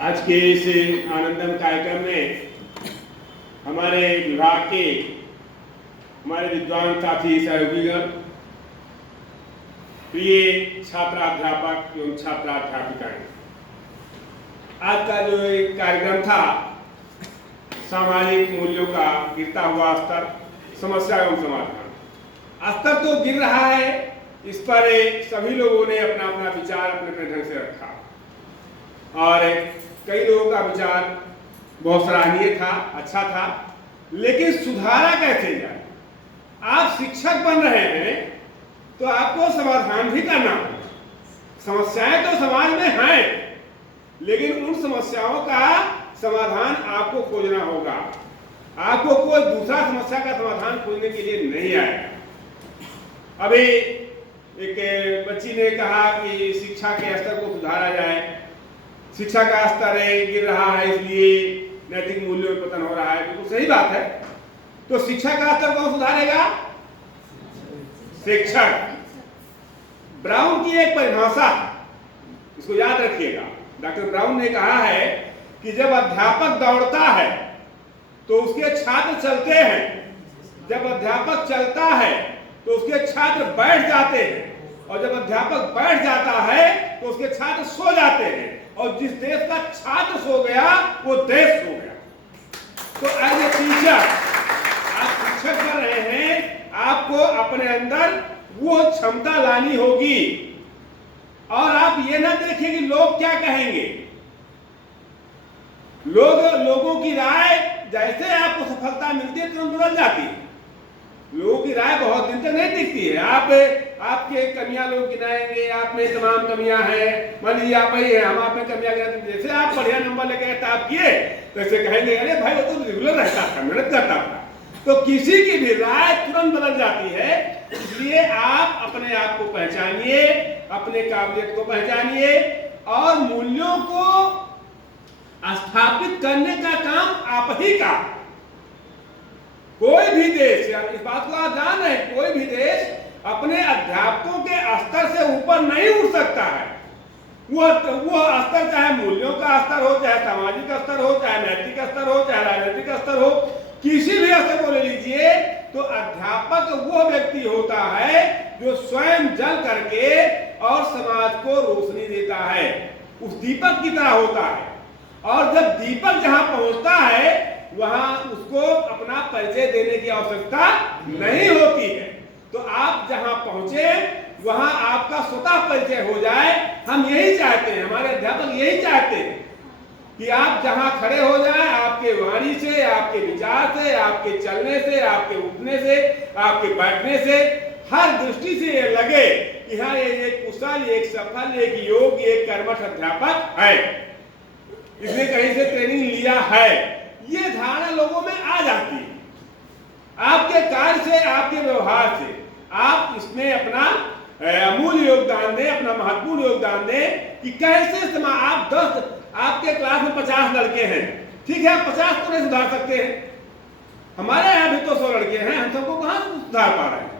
आज के इस आनंदम कार्यक्रम में हमारे विभाग के हमारे विद्वान साथी सहयोगीगण, प्रिय छात्राध्यापक एवं छात्राध्यापिकाएं, आज का जो एक कार्यक्रम था सामाजिक मूल्यों का गिरता हुआ स्तर, समस्या एवं समाधान। स्तर तो गिर रहा है, इस पर सभी लोगों ने अपना अपना विचार अपने ढंग से रखा और कई लोगों का विचार बहुत सराहनीय था, अच्छा था, लेकिन सुधारा कैसे जाए? आप शिक्षक बन रहे हैं तो आपको समाधान भी करना होगा। समस्याएं तो समाज में हैं, लेकिन उन समस्याओं का समाधान आपको खोजना होगा। आपको कोई दूसरा समस्या का समाधान खोजने के लिए नहीं आएगा। अभी एक बच्ची ने कहा कि शिक्षा के स्तर को सुधारा जाए, शिक्षा का स्तर गिर रहा है इसलिए नैतिक मूल्यों में पतन हो रहा है। बिल्कुल सही बात है। तो शिक्षा का स्तर कौन सुधारेगा? शिक्षक। ब्राउन की एक परिभाषा, इसको याद रखिएगा। डॉक्टर ब्राउन ने कहा है कि जब अध्यापक दौड़ता है तो उसके छात्र चलते हैं, जब अध्यापक चलता है तो उसके छात्र बैठ जाते हैं, और जब अध्यापक बैठ जाता है तो उसके छात्र सो जाते हैं, और जिस देश का छात्र सो गया वो देश सो गया। तो एज ए टीचर, आप शिक्षक बन रहे हैं, आपको अपने अंदर वो क्षमता लानी होगी। और आप ये ना देखिए कि लोग क्या कहेंगे। लोगों की राय जैसे आपको सफलता मिलती है तुरंत बदल जाती है। लोगों की राय बहुत दिन तक नहीं टिकती है। आपके कमियां लोग गिनाएंगे, आप में तमाम कमियां हैं, मान लीजिए आप ही हैं, हम आप में कमियां गिनाते, जैसे आप बढ़िया नंबर लेके टॉप किए तो ऐसे कहेंगे अरे भाई वो तो रेगुलर रहता था, मेहनत करता था। तो किसी की भी राय तुरंत बदल जाती है। इसलिए आप अपने आप को पहचानिए, अपने काबिलियत को पहचानिए, और मूल्यों को स्थापित करने का काम आप ही का। कोई भी देश, इस बात को आप जान रहे हैं, कोई भी देश अपने अध्यापकों के स्तर से ऊपर नहीं उठ सकता है। वो स्तर चाहे मूल्यों का स्तर हो, चाहे सामाजिक स्तर हो, चाहे नैतिक स्तर हो, चाहे राजनीतिक स्तर हो, किसी भी स्तर को ले लीजिए, तो अध्यापक वो व्यक्ति होता है जो स्वयं जल करके और समाज को रोशनी देता है, उस दीपक की तरह होता है। और जब दीपक जहां पहुंचता है वहां उसको अपना परिचय देने की आवश्यकता नहीं होती है। तो आप जहां पहुंचे वहां आपका स्वतः परिचय हो जाए। हम यही चाहते हैं, हमारे अध्यापक यही चाहते हैं कि आप जहां खड़े हो जाए, आपके वाणी से, आपके विचार से, आपके चलने से, आपके उठने से, आपके बैठने से, हर दृष्टि से ये लगे कि हाँ ये एक कुशल, एक सफल, एक योग्य, एक कर्मठ अध्यापक है, इसने कहीं से ट्रेनिंग लिया है। ये धारणा लोगों में आ जाती है। आपके कार्य से, आपके व्यवहार से आप इसमें अपना अमूल्य योगदान दें, अपना महत्वपूर्ण योगदान दें कि कैसे आप 10, आपके क्लास में 50 लड़के हैं, ठीक है, आप 50 को नहीं सुधार सकते हैं। हमारे यहाँ भी तो 100 लड़के हैं, हम सबको कहाँ सुधार पा रहे हैं?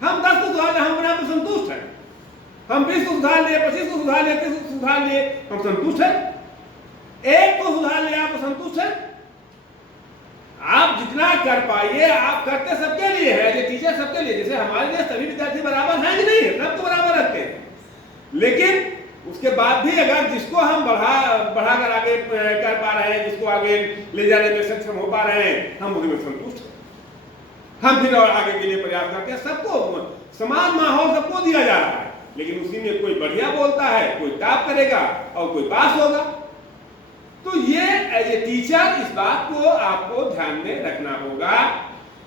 हम 10 को सुधार, हम अपने आप में संतुष्ट हैं। हम 20 को सुधार लिए, 25 को सुधार लिए, 30 को सुधार लिए, हम संतुष्ट हैं। एक को सुधार लिया, आप संतुष्ट हैं। आप जितना कर पाइए, आप करते सबके लिए है, ये टीचर सबके लिए। जैसे हमारे लिए सभी विद्यार्थी बराबर हैं कि नहीं है, सब तो बराबर रखते हैं, लेकिन उसके बाद भी अगर जिसको हम बढ़ाकर आगे कर पा रहे हैं, जिसको आगे ले जाने में सक्षम हो पा रहे हैं, हम उसमें संतुष्ट हैं। हम फिर और आगे के लिए प्रयास करते हैं। सबको समान माहौल सबको दिया जा रहा है, लेकिन उसी में कोई बढ़िया बोलता है, कोई टॉप करेगा और कोई पास होगा। तो ये एज ए टीचर इस बात को आपको ध्यान में रखना होगा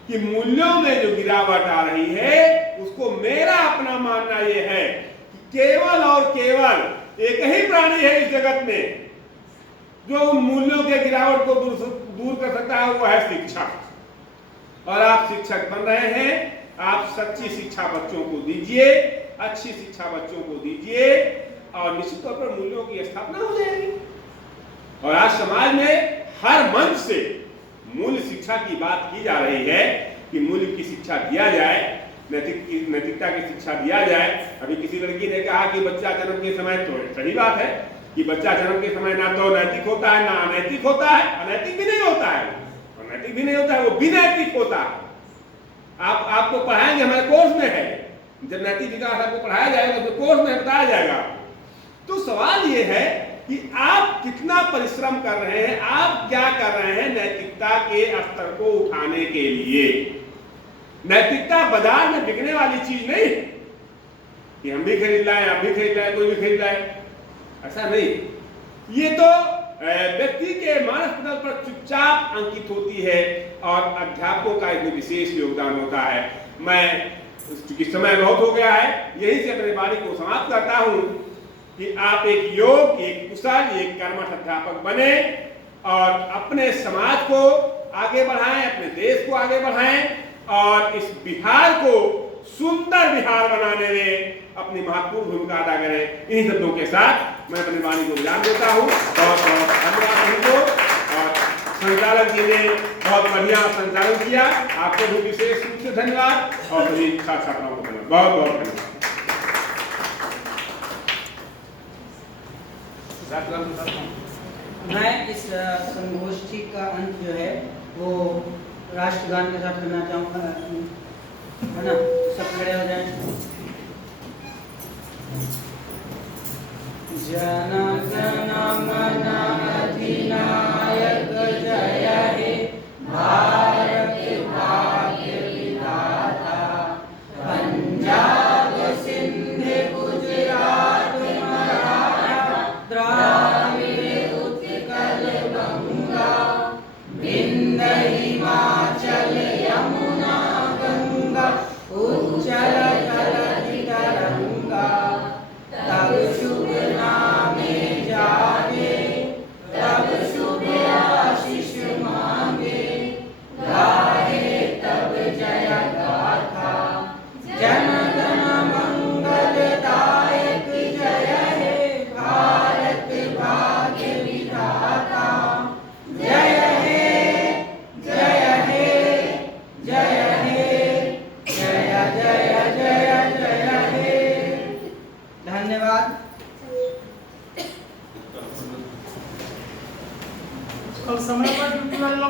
कि मूल्यों में जो गिरावट आ रही है उसको मेरा अपना मानना ये है कि केवल और केवल एक ही प्राणी है इस जगत में जो मूल्यों के गिरावट को दूर कर सकता है, वो है शिक्षक। और आप शिक्षक बन रहे हैं, आप सच्ची शिक्षा बच्चों को दीजिए, अच्छी शिक्षा बच्चों को दीजिए, और निश्चित तौर पर मूल्यों की स्थापना हो जाएगी। और आज समाज में हर मंच से मूल्य शिक्षा की बात की जा रही है कि मूल्य की शिक्षा दिया जाए, नैतिकता की शिक्षा दिया जाए। अभी किसी लड़की ने कहा कि बच्चा जन्म के समय, तो सही बात है, कि बच्चा जन्म के समय ना तो नैतिक होता है ना अनैतिक होता है, अनैतिक भी नहीं होता है, अनैतिक भी नहीं होता है, वो विनैतिक होता है। आपको पढ़ाएंगे, हमारे कोर्स में है, जब नैतिक विकास आपको पढ़ाया जाएगा तो कोर्स में बताया जाएगा। तो सवाल ये है कि आप कितना परिश्रम कर रहे हैं, आप क्या कर रहे हैं नैतिकता के स्तर को उठाने के लिए। नैतिकता बाजार में बिकने वाली चीज नहीं कि हम भी खरीद लाए, आप भी खरीद लाए, कोई भी खरीद लाए, ऐसा नहीं। ये तो व्यक्ति के मानस पटल पर चुपचाप अंकित होती है और अध्यापकों का इसमें विशेष योगदान होता है। मैं चूंकि समय बहुत हो गया है, यही से अपनी वाणी को समाप्त करता हूं कि आप एक योग्य, एक कुशल, एक कर्मठ अध्यापक बने और अपने समाज को आगे बढ़ाएं, अपने देश को आगे बढ़ाएं और इस बिहार को सुंदर बिहार बनाने में अपनी महत्वपूर्ण भूमिका अदा करें। इन्हीं शब्दों के साथ मैं अपनी वाणी को विराम देता हूँ। बहुत बहुत धन्यवाद सभी को, और संचालक जी ने बहुत बढ़िया संचालन किया, आपको भी विशेष रूप से धन्यवाद और सभी छात्र-छात्राओं को धन्यवाद, बहुत बहुत धन्यवाद। मैं इस संगोष्ठी का अंत जो है वो राष्ट्रगान के साथ करना चाहूँगा, है ना? सब खड़े हो जाएं। जन गण मन अधिनायक जय हे भारत भाग्य विधाता, पंजाब सिंध गुजरात मराठा द्राविड़ उत्कल गंगा, विंध्य हिमाचल यमुना गंगा, उज्जल जलधि तरंगा, तब शुभ नामे जागे, तब शुभ आशीष मांगे, गाहे तब जय गाथा, जन गण मंगलदायक जय हे भारत भाग्य विधाता, जय हे जय हे जय हे जय जय जय जय हे। धन्यवाद। कल समय पर ड्यूटी वाले